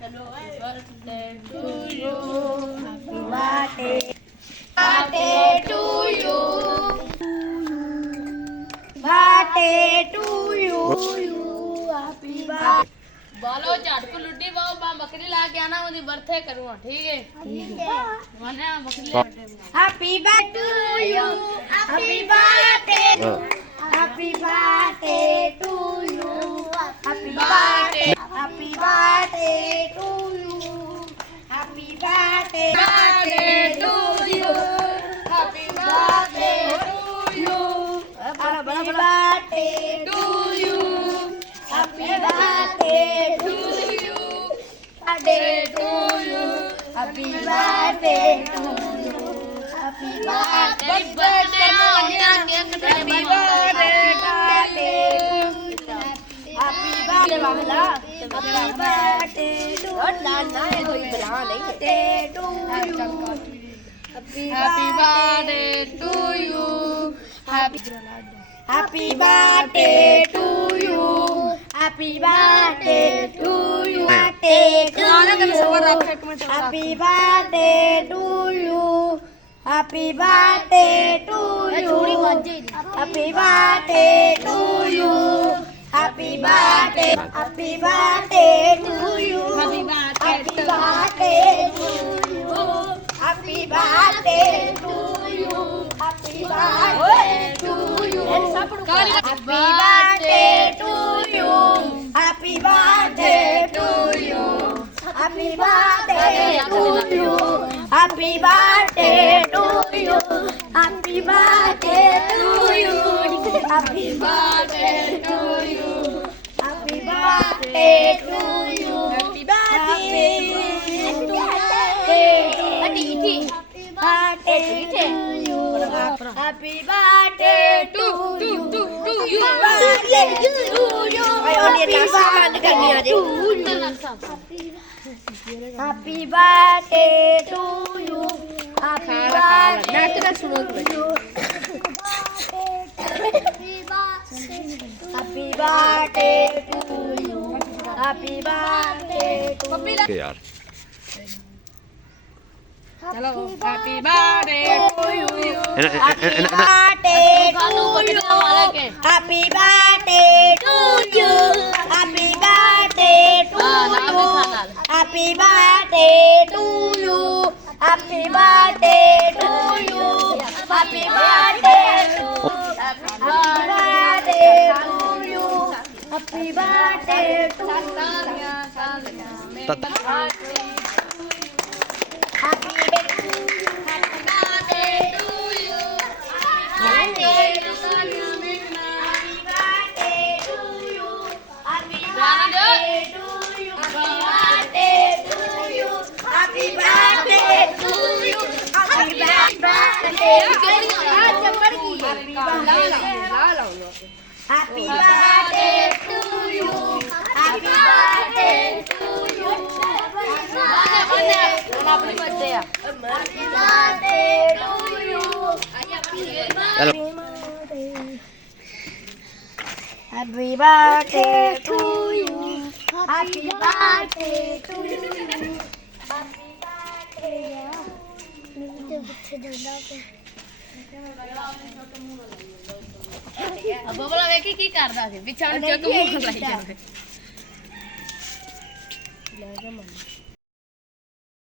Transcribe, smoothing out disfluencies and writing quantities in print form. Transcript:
चलो birthday to you birthday to you birthday to you happy birthday बोलो झटको लुड्डी बाओ बा बकरी ला के आना मुझे बर्थडे करूंगा ठीक है वरना बकरी ले happy birthday to you happy birthday happy birthday to you happy birthday to you happy birthday to you happy birthday to you बड़ा birthday to you happy birthday to you birthday to you happy birthday to you happy birthday birthday ना होता cake कटने happy birthday happy birthday वाला happy birthday to ना ना ये कोई बना नहीं to happy birthday to you happy birthday to you happy birthday to you happy birthday to you happy birthday to you happy birthday to you happy birthday to you happy birthday to you happy birthday to you happy birthday to you happy birthday to you happy birthday to you happy birthday to you happy birthday to you happy birthday to you happy birthday to you happy birthday to you happy Happy birthday to you. Happy birthday to you. Happy birthday to you. Happy birthday to you. Happy birthday to you. Happy birthday to you. यार चलो happy birthday to you Happy birthday to you. Happy birthday to you. Happy birthday to you. Happy birthday to you. Happy birthday to you. Happy birthday to you. Happy birthday to you. Happy birthday to you. Happy birthday to you. Happy birthday to you. Happy birthday to you. Happy birthday to you. Happy birthday to you. Happy birthday to you. Happy birthday to you. अपनी birthday है Happy birthday to you. चलो Happy birthday to you. Happy birthday to you. Happy birthday. अब बबला वेखी की करदा सी बिछाण चक मुंह लाई जावे